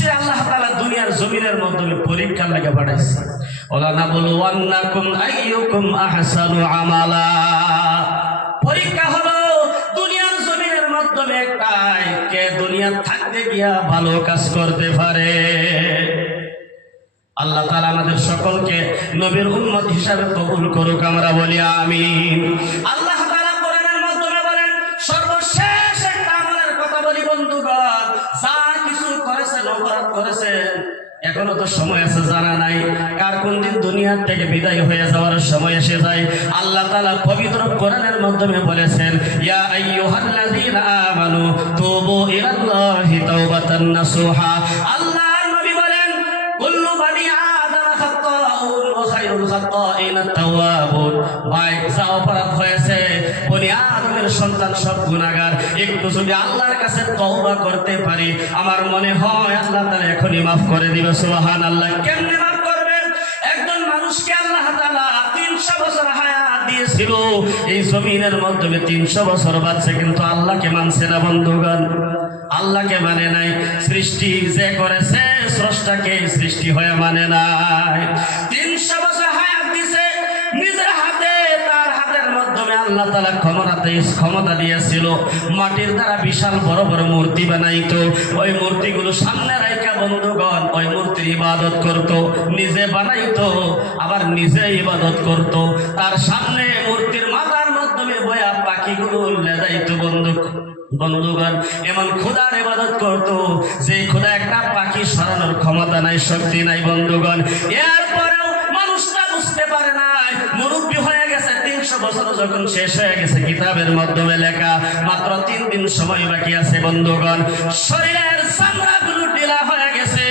মানুষের আল্লাহ তাআলা দুনিয়ার জমিনের মাধ্যমে পরীক্ষার লাগা পাঠাইছে। ওলা নাবলুওয়ান্নাকুম আইয়ুকুম আহসানু আমালা। পরীক্ষা হলো দুনিয়ার জমিনের মাধ্যমে একটাই, কে দুনিয়া থাকতে গিয়া ভালো কাজ করতে পারে। আল্লাহ তাআলা আমাদের সকলকে নবীর উম্মত হিসাবে কবুল করুক, আমরা বলি আমিন। আল্লাহ তাআলা কোরআনের মাধ্যমে বলেন, সর্বশেষ একটা আমলের কথা বলি বন্ধুগণ, যা কিছু করেছেন অপরাধ করেছেন এখনো তো সময় আছে, জানা নাই কার কোন দিন দুনিয়া থেকে বিদায় হয়ে যাওয়ার সময় এসে যায়। আল্লাহ তাআলা পবিত্র কোরআনের মাধ্যমে বলেছেন, ইয়া আইয়ুহাল্লাযীনা আমানু তুবু ইলাল্লাহি তাওবাতান নাসুহা। আল্লাহ নবী বলেন, কুল্লু বানি আদম খাত্তাউন ওয়া খায়রুল খাত্তাইনা তাওয়াবুন। ভাই, যা অপরাধ হয়েছে বনি আদমের সন্তান সব গুনাহগার, একটু যদি আল্লাহর কাছে তওবা করতে পারি আমার মনে হয় আল্লাহ তাআলা এখনই মাফ করে দিবে। সুবহানাল্লাহ। কেমনে মাফ করবেন? একজন মানুষকে আল্লাহ তাআলা 300 বছর হায়াত দিয়েছিল, এই জমিনের মাধ্যমে 300 বছর বাঁচছে, কিন্তু আল্লাহকে মানছে না বন্ধুগণ, আল্লাহকে মানে নাই। সৃষ্টি যে করেছে স্রষ্টাকে, সৃষ্টি হয়ে মানে নাই। 300 বছর হায়াত দিছে নিজের হাতে, তার হাতের মাধ্যমে আল্লাহ তাআলা ক্ষমতা দিয়েছিল মাটির দ্বারা বিশাল বড় বড় মূর্তি বানাইতো। ওই মূর্তিগুলো সামনে রাইখা বন্ধুগণ ওই মূর্তির ইবাদত করত, নিজে বানাইতো আবার নিজে ইবাদত করত। তার সামনে মূর্তির মাথার মাধ্যমে বয়া পাখিগুলো লেদাইতো বন্ধুগণ, এমন খোদার ইবাদত করতো যে খোদা একটা পাখি সরানোর ক্ষমতা নাই, শক্তি নাই বন্ধুগণ। এরপরেও মানুষটা বুঝতে পারে নাই, মুরব্বী হয়ে গেছে, 300 বছর যখন শেষ হয়ে গেছে, কিতাবের মাধ্যমে লেখা মাত্র 3 দিন সময় বাকি আছে বন্ধুগণ। শরীরের চামড়াগুলো ঢিলা হয়ে গেছে,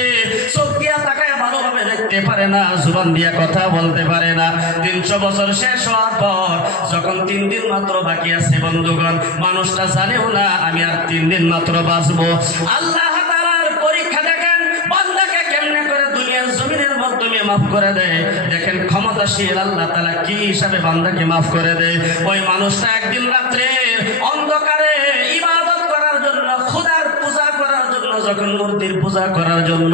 চোখ দিয়া তাকায় ভালোভাবে দেখতে পারে না, জুবান দিয়া কথা বলতে পারে না। 300 বছর শেষ হওয়ার পর যখন 3 দিন মাত্র বাকি আছে বন্ধুগণ, মানুষটা জানেও না আমি আর 3 দিন মাত্র বাঁচবো। আল্লাহ তাআলার পরীক্ষা দেখেন, বান্দাকে কেমনে করে দুনিয়ার জমিনের মাধ্যমে মাফ করে দেয়। দেখেন ক্ষমতাশীল আল্লাহ তাআলা কি হিসাবে বান্দাকে মাফ করে দেয়। ওই মানুষটা একদিন রাত্রে অন্ধকারে ইবাদত করার জন্য, খোদার পূজা করার জন্য, যখন মূর্তির পূজা করার জন্য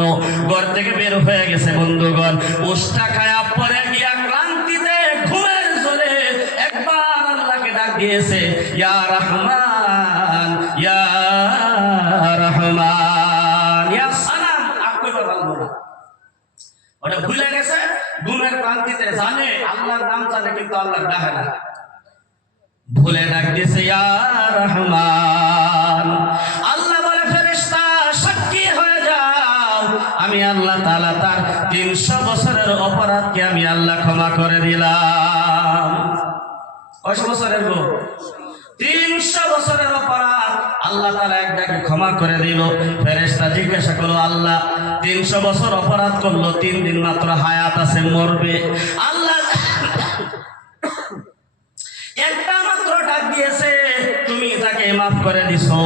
ঘর থেকে বের হয়ে গেছে বন্ধুগণ, উষ্টা খায়া পরে গিয়া ক্লান্তিতে ঘুমের জলে একবার আল্লাহকে ডাক দিয়েছে, ইয়া রহমান ইয়া রহমান ইয়া সালাম। আর কইবার পারলো না, ওটা ভুলে গেছে ঘুমের ক্লান্তিতে, জানে আল্লাহর নাম জানে কিন্তু আল্লাহর ডাকে না, ভুলে ডাক দিয়েছে ইয়া রহমান। আল্লাহ বলে, ফেরেশতা সাক্ষী হয়ে যাও, আমি আল্লাহ তাআলা তার 300 বছরের অপরাধকে আমি আল্লাহ ক্ষমা করে দিলাম। কয় বছরের গো? 300 বছরের অপরাধ আল্লাহ তাআলা এক ডাকে ক্ষমা করে দিল। ফেরেশতা জিজ্ঞাসা করলো, আল্লাহ 300 বছর অপরাধ করলো, 3 দিন মাত্র হায়াত আছে, মরবে। আল্লাহ একটা মাত্র ডাক দিয়েছে, তুমি তাকে মাফ করে দিছো।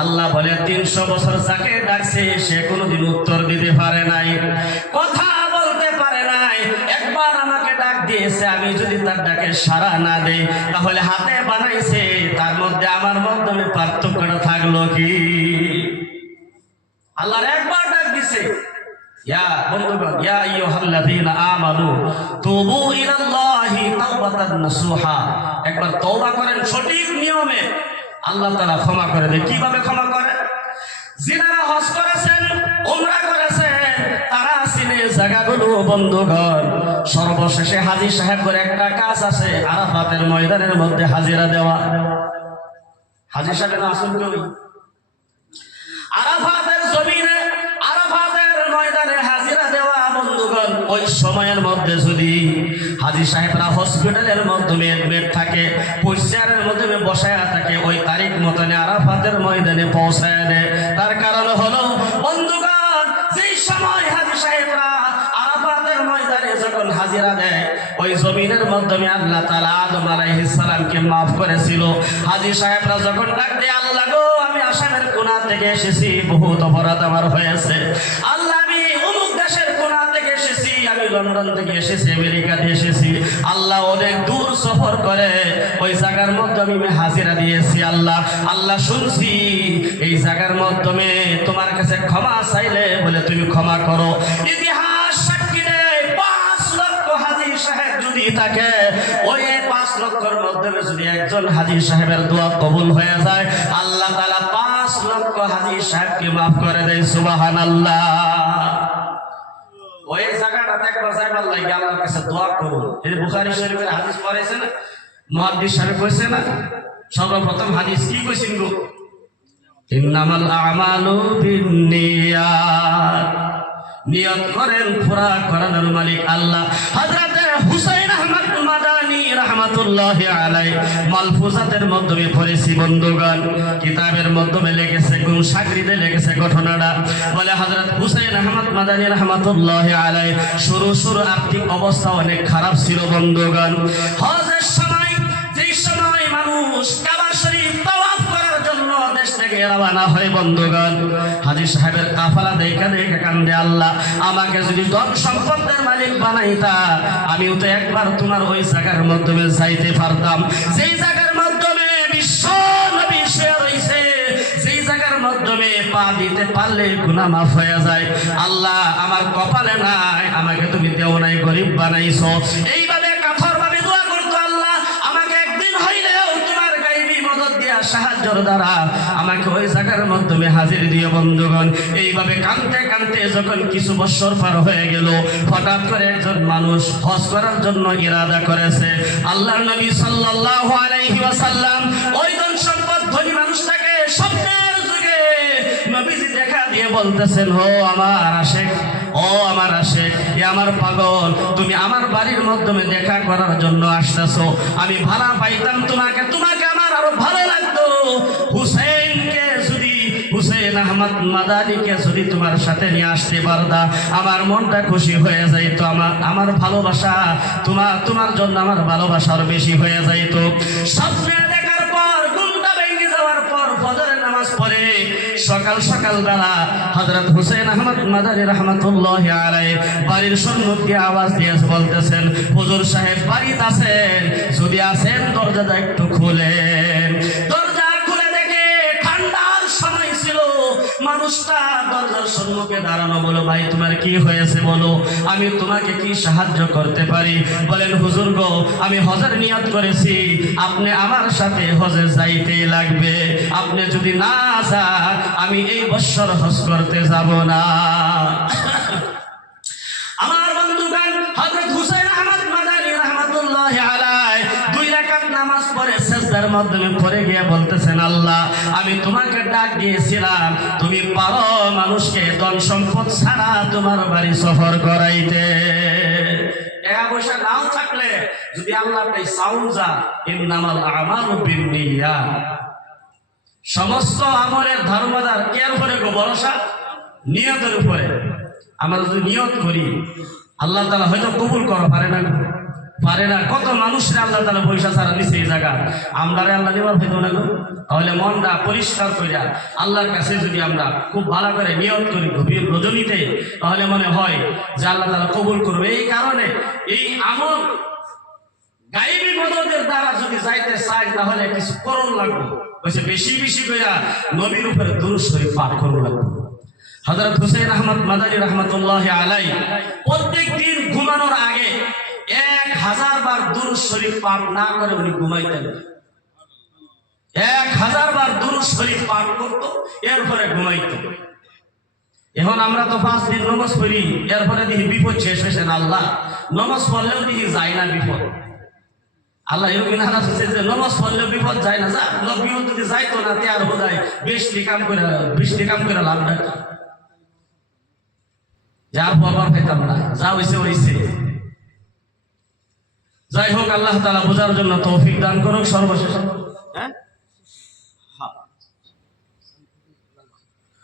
আল্লাহ বলে, 300 বছর যাকে ডাকছে সে কোনোদিন উত্তর দিতে পারে নাই, কথা বলতে পারে নাই। একবার আমাকে ডাক দিয়েছে, আমি যদি তার ডাকে সাড়া না দেই তাহলে হাতে বানাইছে, তার মধ্যে আমার মাধ্যমে পার্থক্যটা থাকলো কি? আল্লাহর একবার ডাক দিছে, ইয়া বন্ধুগণ, ইয়া আইয়ুহাল্লাযীনা আমানু তুবু ইলাল্লাহি তাওবাতান নাসুহা। একবার তওবা করেন সঠিক নিয়মে, আল্লাহ তাআলা ক্ষমা করে দেয়। কিভাবে ক্ষমা করে? যিনারা হজ করেছেন, উমরা করেছেন, তারা চিনে জায়গাগুলো বন্ধুগণ। সর্বশেষে হাজী সাহেবের একটা কাজ আছে, আরাফাতের ময়দানের মধ্যে হাজিরা দেওয়া। হাজী সাহেবের আসল কই? আরাফাতের জমিনে, আরাফাতের ময়দানে হাজিরা দেওয়া বন্ধুগণ। ওই সময়ের মধ্যে যদি হাজী সাহেবরা হসপিটালের মাধ্যমে এডমিট থাকে, পরিচারের মাধ্যমে বসায়া থাকে, ওই তারিখ মতনে আরাফাতের ময়দানে পৌঁছায় দেয়। তার কারণ হলো বন্ধুগণ, যেই সময় হাজী সাহেবরা আরাফাতের ময়দানে যখন হাজিরা দেয়, ওই জমিনের মাধ্যমে আল্লাহ তাআলা আদম আলাইহিস সালামকে মাফ করেছিল। হাজী সাহেবরা যখন ডাক দেয়, আল্লাহ গো, আমি আসামের কোণা থেকে এসেছি, বহুত অপরাধ আমার হয়েছে। আল্লাহ, আমি অমুক দেশের কোণা থেকে এসেছি, আমি লন্ডন থেকে এসেছি, আমেরিকা থেকে এসেছি। আল্লাহ, অনেক দূর সফর করে ওই জায়গার মধ্যে আমি হাজিরা দিয়েছি আল্লাহ। আল্লাহ শুনছি এই জায়গার মাধ্যমে তোমার কাছে ক্ষমা চাইলে বলে তুমি ক্ষমা করো। ইতিহাস সাক্ষী দেয় 5 লক্ষ হাজী সাহেব যদি থাকে, ওই 5 লক্ষের মধ্যে যদি একজন হাজী সাহেবের দোয়া কবুল হয়ে যায়, আল্লাহ তাআলা 5 লক্ষ হাজী সাহেবকে মাফ করে দেয়। সুবহানাল্লাহ। ওই জায়গাটাতে একবার যাইবার লাগে আল্লাহর কাছে দোয়া করুন। এই বুখারী শরীফের হাদিস পড়াইছে না, মুহাদ্দিস সাহেব কইছে না, সর্বপ্রথম হাদিস কি কইছেন গো? ইন্নামাল আমালু বিন্নিয়াত। নিয়ত করেন, পুরা করানোর মালিক আল্লাহ। হযরতে হুসাইন আহমদ মাদানী রাহমাতুল্লাহি আলাইহি মালফুজাতের মাধ্যমে পড়েছি বন্ধুগণ, কিতাবের মাধ্যমে লিখেছে, কোন সাগরিদে লিখেছে ঘটনাটা। বলে হযরত হুসাইন আহমদ মাদানী রাহমাতুল্লাহি আলাইহি শুরু আর্থিক অবস্থা অনেক খারাপ ছিল বন্ধুগণ। হজের সময়, যেই সময় মানুষ কাবা শরীফ তাওয়াফ করার জন্য দেশ থেকে রওনা হয় বন্ধুগণ, হাজী সাহেবের কাফেলা দেখে দেখে কান্দে, আল্লাহ আমাকে যদি ধন সম্পদের মালিক বানাইতা, আমিও তো একবার তোমার ওই জায়গার মাধ্যমে যাইতে পারতাম, সেই জায়গার মাধ্যমে বিশ্ব নবী শুয়ে রইছে, সেই জায়গার মাধ্যমে পা দিতে পারলে গুনাহ মাফ হয়ে যায়। আল্লাহ আমার কপালে নাই, আমাকে তুমি দেও নাই, গরিব বানাইছো। এইভাবে কাফর ভাবে দোয়া করতো, আল্লাহ আমাকে একদিন হইলেও তোমার গায়বী মদদ দিয়া সাহায্যের দ্বারা আমাকে ওই জায়গার মাধ্যমে হাজির দিয়ে বন্ধুগণ। এইভাবে কাঁদতে কাঁদতে যখন কিছু বছর পার হয়ে গেল, হঠাৎ করে একজন মানুষ হজ করার জন্য ইরাদা করেছে। আল্লাহর নবী সাল্লাল্লাহু আলাইহি ওয়াসাল্লাম ওই ধন সম্পদ ধনী মানুষটাকে স্বপ্নের যুগে নবীজি দেখা দিয়ে বলতেছেন, ও আমার আশিক, ও আমার আশিক, এ আমার পাগল, তুমি আমার বাড়ির মাধ্যমে দেখা করার জন্য আসতেছো। আমি ভাড়া পাইতাম তোমাকে, তোমাকে আমার আরো ভালো লাগতো। হুসাইনকে যদি, হুসাইন আহমদ মাদানীকে যদি তোমার সাথে নিয়ে আসতে পারতা, আমার মনটা খুশি হয়ে যাইতো। আমার ভালোবাসা তোমার জন্য আমার ভালোবাসা আরো বেশি হয়ে যাইতো। স্বপ্নে দেখার পর, ঘুমটা ভেঙে যাওয়ার পর ফজরের নামাজ পড়ে সকাল বেলা হযরত হুসাইন আহমদ মাদানী রাহমাতুল্লাহি আলাইহি বাড়ির সম্মুখ দিয়ে আওয়াজ দিয়ে বলতেছেন, হুজুর সাহেব বাড়িতে আছেন? যদি আছেন দরজাটা একটু খুলেন। দরজা খুলে দেখে ঠান্ডার সময় ছিল, মানুষটা দরজার সম্মুখে দাঁড়ানো। বলো, ভাই তোমার কি হয়েছে বলো, আমি তোমাকে কি সাহায্য করতে পারি? বলেন, হুজুর গো, আমি হজের নিয়ত করেছি, আপনি আমার সাথে হজে যাইতে লাগবে। আপনি যদি না যান, আমি এই বছর হজ করতে যাব না। আমার বন্ধুগণ, হযরত হুসাইন আহমদ মাদানী রাহমাতুল্লাহি আলাইহি 2 রাকাত নামাজ পড়ে সিজদার মাধ্যমে পড়ে গিয়ে বলতেছেন, আল্লাহ আমি তোমাকে ডাক দিয়েছিলাম, তুমি পারো মানুষকে ধন সম্পদ ছাড়া তোমার বাড়ি সফর করাইতে। টাকা পয়সা নাও থাকলে যদি আল্লাহ তাই সাউন্ড যা, ইন্নামাল আমালু বিন্নিয়াত। সমস্ত আমলের ধর্মদার কের উপরে গো? ভরসা নিয়তের উপরে। আমরা যদি নিয়ত করি, আল্লাহ তাআলা হয়তো কবুল করো, পারে না। কত মানুষরা আল্লাহ তাআলা পয়সা ছাড়া নিছে এই জায়গা, আমরা আল্লাহ নিবার হইতো না গো। তাহলে মনটা পরিষ্কার কইরা আল্লাহর কাছে যদি আমরা খুব ভালো করে নিয়ত করি গভীর রজনীতে, তাহলে মনে হয় যে আল্লাহ তাআলা কবুল করবে। এই কারণে এই আমল গায়েবী মদদের দ্বারা যদি যাইতে চাই, তাহলে কিছু করণ লাগবে। বলছে বেশি বেশি কইরা নবীর উপরে দুরূদ শরীফ পাঠ করণ লাগবে। হযরত হুসাইন আহমদ মাদানী রাহমাতুল্লাহি আলাইহি প্রত্যেকদিন ঘুমানোর আগে 1000 বার দুরূদ শরীফ পাঠ না করে উনি ঘুমাইতেন। 1000 বার দুরূদ শরীফ পাঠ করত, এরপরে ঘুমাইত। এখন আমরা তো 5 দিন নামাজ পড়ি, এরপরে দেখি বিপদ শেষ হয়েছে না, আল্লাহ নামাজ পড়লেও দেখি যায় না বিপদ। আল্লাহ এরকম নারাজ হচ্ছে যে নামাজ পড়লেও বিপদ যায় না। যা বিপদ যদি যাইতো না, তে আর বোধ হয় বৃষ্টি কাম করে লাভ নাই, যার বাবার পেতাম না, যা হয়েছে হয়েছে। যাই হোক, আল্লাহ তাআলা বোঝার জন্য তৌফিক দান করুক। সর্বশেষ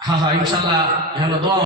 হ্যাঁ ইনশাআল্লাহ দোয়া